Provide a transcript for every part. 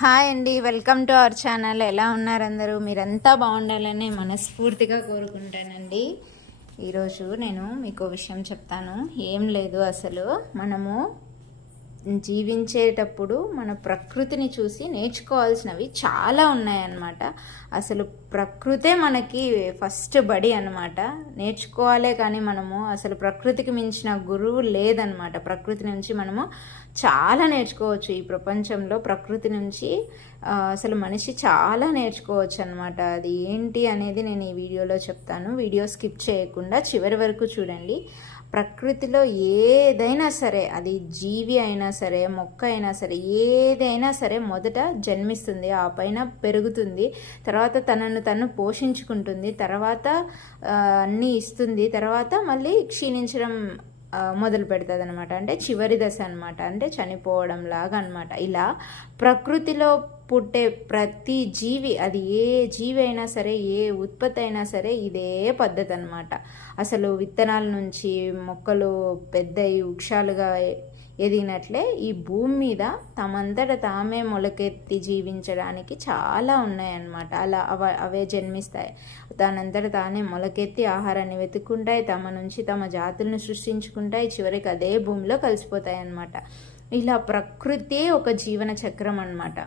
Hi అండి welcome to our channel. ఎలా ఉన్నారు అందరూ? మీరంతా బాగుండాలని మనస్ఫూర్తిగా కోరుకుంటానండి. ఈరోజు నేను మీకు విషయం చెప్తాను. ఏం లేదు అసలు. మనము జీవించేటప్పుడు మన ప్రకృతిని చూసి నేర్చుకోవాల్సినవి చాలా ఉన్నాయన్నమాట. అసలు ప్రకృతే మనకి ఫస్ట్ బడి అన్నమాట. నేర్చుకోవాలే కానీ మనము అసలు ప్రకృతికి మించిన గురువు లేదనమాట ప్రకృతి నుంచి మనము చాలా నేర్చుకోవచ్చు ఈ ప్రపంచంలో. ప్రకృతి నుంచి అసలు మనిషి చాలా నేర్చుకోవచ్చు అనమాట అది ఏంటి అనేది నేను ఈ వీడియోలో చెప్తాను. వీడియో స్కిప్ చేయకుండా చివరి వరకు చూడండి. ప్రకృతిలో ఏదైనా సరే అది జీవి అయినా సరే మొక్క అయినా సరే ఏదైనా సరే మొదట జన్మిస్తుంది ఆ పైన పెరుగుతుంది. తర్వాత తనను తను పోషించుకుంటుంది తర్వాత అన్నీ ఇస్తుంది. తర్వాత మళ్ళీ క్షీణించడం మొదలు పెడుతుంది అనమాట అంటే చివరి దశ అనమాట అంటే చనిపోవడం లాగా అనమాట ఇలా ప్రకృతిలో పుట్టే ప్రతి జీవి అది ఏ జీవి అయినా సరే ఏ ఉత్పత్తి అయినా సరే ఇదే పద్ధతి అనమాట అసలు విత్తనాల నుంచి మొక్కలు పెద్దయి వృక్షాలుగా ఎదిగినట్లే ఈ భూమి మీద తమంతట తామే మొలకెత్తి జీవించడానికి చాలా ఉన్నాయన్నమాట. అలా అవ అవే జన్మిస్తాయి. దానంతట తానే మొలకెత్తి ఆహారాన్ని వెతుక్కుంటాయి తమ నుంచి తమ జాతులను సృష్టించుకుంటాయి చివరికి అదే భూమిలో కలిసిపోతాయి అన్నమాట ఇలా ప్రకృతి ఒక జీవన చక్రం అన్నమాట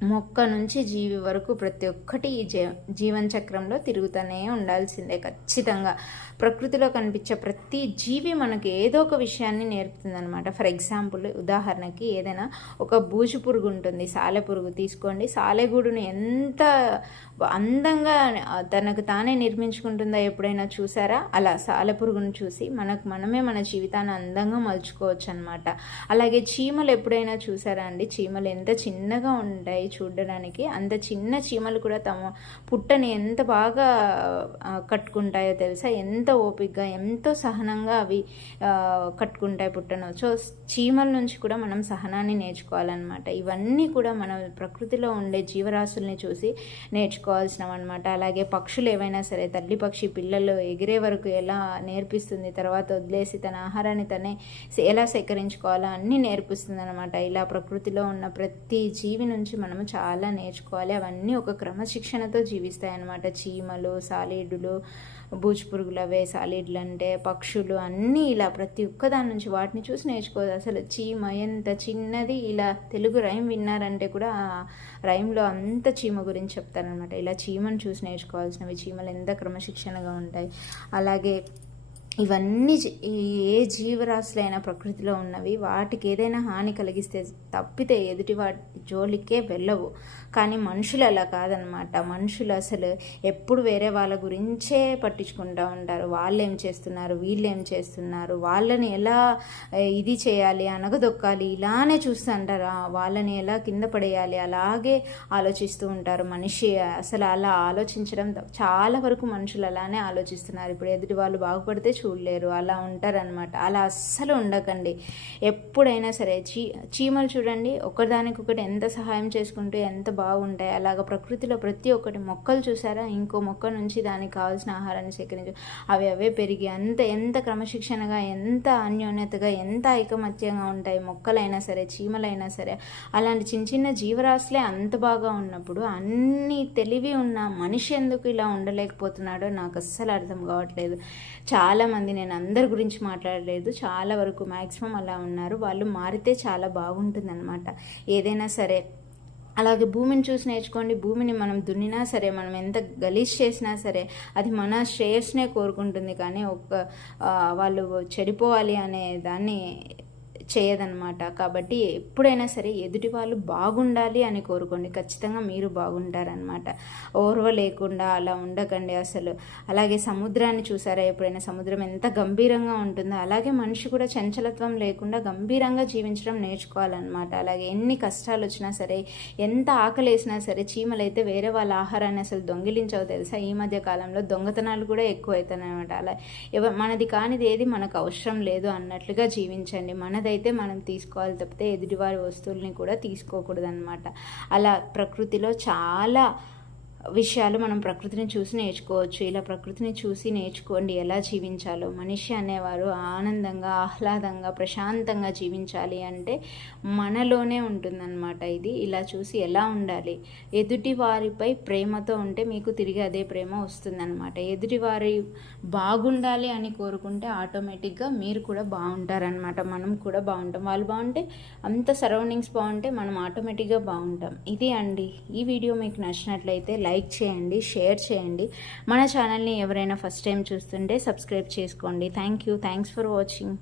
మొక్క నుంచి జీవి వరకు ప్రతి ఒక్కటి ఈ జీవన చక్రంలో తిరుగుతూనే ఉండాల్సిందే ఖచ్చితంగా. ప్రకృతిలో కనిపించే ప్రతి జీవి మనకి ఏదో ఒక విషయాన్ని నేర్పుతుందనమాట ఫర్ ఎగ్జాంపుల్ ఉదాహరణకి ఏదైనా ఒక బూజు పురుగు ఉంటుంది. సాలె పురుగు తీసుకోండి. సాలెగూడుని ఎంత అందంగా తనకు తానే నిర్మించుకుంటుందో ఎప్పుడైనా చూసారా? అలా సాలె పురుగును చూసి మనకు మనమే మన జీవితాన్ని అందంగా మలుచుకోవచ్చు అనమాట అలాగే చీమలు ఎప్పుడైనా చూసారా అండి? చీమలు ఎంత చిన్నగా ఉంటాయి చూడడానికి. అంత చిన్న చీమలు కూడా తమ పుట్టని ఎంత బాగా కట్టుకుంటాయో తెలుసా? ఎంత ఓపికగా ఎంతో సహనంగా అవి కట్టుకుంటాయి పుట్టను. సో చీమల నుంచి కూడా మనం సహనాన్ని నేర్చుకోవాలన్నమాట. ఇవన్నీ కూడా మనం ప్రకృతిలో ఉండే జీవరాశుల్ని చూసి నేర్చుకోవాల్సినవి అనమాట అలాగే పక్షులు ఏవైనా సరే తల్లి పక్షి పిల్లలు ఎగిరే వరకు ఎలా నేర్పిస్తుంది తర్వాత వదిలేసి తన ఆహారాన్ని తనే ఎలా సేకరించుకోవాలో అన్నీ నేర్పిస్తుంది అనమాట ఇలా ప్రకృతిలో ఉన్న ప్రతి జీవి నుంచి మనం మనము చాలా నేర్చుకోవాలి. అవన్నీ ఒక క్రమశిక్షణతో జీవిస్తాయన్నమాట. చీమలు సాలీడులు బూజు పురుగులు అవే సాలీడ్లు అంటే పక్షులు అన్నీ ఇలా ప్రతి ఒక్క దాని నుంచి వాటిని చూసి నేర్చుకోవాలి అసలు చీమ ఎంత చిన్నది ఇలా తెలుగు రైమ్ విన్నారంటే కూడా ఆ రైమ్లో అంత చీమ గురించి చెప్తారనమాట ఇలా చీమను చూసి నేర్చుకోవాల్సినవి చీమలు ఎంత క్రమశిక్షణగా ఉంటాయి. అలాగే ఇవన్నీ ఏ జీవరాశులైన ప్రకృతిలో ఉన్నవి. వాటికి ఏదైనా హాని కలిగిస్తే తప్పితే ఎదుటి వాటి జోలికే వెళ్ళవు. కానీ మనుషులు అలా కాదనమాట మనుషులు అసలు ఎప్పుడు వేరే వాళ్ళ గురించే పట్టించుకుంటూ ఉంటారు. వాళ్ళు ఏం చేస్తున్నారు? వీళ్ళు ఏం చేస్తున్నారు? వాళ్ళని ఎలా ఇది చేయాలి? అనగదొక్కాలి? ఇలానే చూస్తుంటారు. వాళ్ళని ఎలా కింద పడేయాలి? అలాగే ఆలోచిస్తూ ఉంటారు మనిషి. అసలు అలా ఆలోచించడం చాలా వరకు మనుషులు అలానే ఆలోచిస్తున్నారు. ఇప్పుడు ఎదుటి వాళ్ళు బాగుపడితే చూడలేరు అలా ఉంటారనమాట అలా అస్సలు ఉండకండి. ఎప్పుడైనా సరే చీ చీమలు చూడండి. ఒకదానికొకటి ఎంత సహాయం చేసుకుంటూ ఎంత బాగుంటాయి. అలాగ ప్రకృతిలో ప్రతి ఒక్కటి మొక్కలు చూసారా? ఇంకో మొక్క నుంచి దానికి కావాల్సిన ఆహారాన్ని సేకరించు. అవి అవే పెరిగి అంత ఎంత క్రమశిక్షణగా ఎంత అన్యోన్యతగా ఎంత ఐకమత్యంగా ఉంటాయి మొక్కలైనా సరే చీమలైనా సరే. అలాంటి చిన్న చిన్న జీవరాశులే అంత బాగా ఉన్నప్పుడు అన్ని తెలివి ఉన్న మనిషి ఎందుకు ఇలా ఉండలేకపోతున్నాడో నాకు అస్సలు అర్థం కావట్లేదు. చాలా చాలామంది నేను అందరి గురించి మాట్లాడలేదు. చాలా వరకు మ్యాక్సిమం అలా ఉన్నారు. వాళ్ళు మారితే చాలా బాగుంటుందన్నమాట. ఏదైనా సరే. అలాగే భూమిని చూసి నేర్చుకోండి. భూమిని మనం దున్నినా సరే మనం ఎంత గలీజ్ చేసినా సరే అది మన శ్రేయస్నే కోరుకుంటుంది. కానీ ఒక వాళ్ళు చెడిపోవాలి అనే దాన్ని చేయదనమాట కాబట్టి ఎప్పుడైనా సరే ఎదుటి వాళ్ళు బాగుండాలి అని కోరుకోండి. ఖచ్చితంగా మీరు బాగుంటారనమాట ఓర్వ లేకుండా అలా ఉండకండి అసలు. అలాగే సముద్రాన్ని చూసారా? ఎప్పుడైనా సముద్రం ఎంత గంభీరంగా ఉంటుందో. అలాగే మనిషి కూడా చంచలత్వం లేకుండా గంభీరంగా జీవించడం నేర్చుకోవాలన్నమాట. అలాగే ఎన్ని కష్టాలు వచ్చినా సరే ఎంత ఆకలి వేసినా సరే అయితే వేరే వాళ్ళ ఆహారాన్ని అసలు దొంగిలించవు తెలుసా? ఈ మధ్య కాలంలో దొంగతనాలు కూడా ఎక్కువ అవుతున్నాయి అనమాట అలా ఎవ మనది కానిది ఏది మనకు అవసరం లేదు అన్నట్లుగా జీవించండి. మనదైతే అయితే మనం తీసుకోవాలి తప్పితే ఎదుటివారి వస్తువుల్ని కూడా తీసుకోకూడదు అనమాట అలా ప్రకృతిలో చాలా విషయాలు మనం ప్రకృతిని చూసి నేర్చుకోవచ్చు. ఇలా ప్రకృతిని చూసి నేర్చుకోండి. ఎలా జీవించాలో? మనిషి అనేవారు ఆనందంగా ఆహ్లాదంగా ప్రశాంతంగా జీవించాలి అంటే మనలోనే ఉంటుందన్నమాట ఇది. ఇలా చూసి ఎలా ఉండాలి? ఎదుటి వారిపై ప్రేమతో ఉంటే మీకు తిరిగి అదే ప్రేమ వస్తుందన్నమాట. ఎదుటి వారి బాగుండాలి అని కోరుకుంటే ఆటోమేటిక్గా మీరు కూడా బాగుంటారనమాట మనం కూడా బాగుంటాం. వాళ్ళు బాగుంటే అంత సరౌండింగ్స్ బాగుంటే మనం ఆటోమేటిక్గా బాగుంటాం. ఇది అండి. ఈ వీడియో మీకు నచ్చినట్లయితే లైక్ చేయండి షేర్ చేయండి. మన ఛానల్ని ఎవరైనా ఫస్ట్ టైం చూస్తుంటే సబ్స్క్రైబ్ చేసుకోండి. Thank you. Thanks for watching.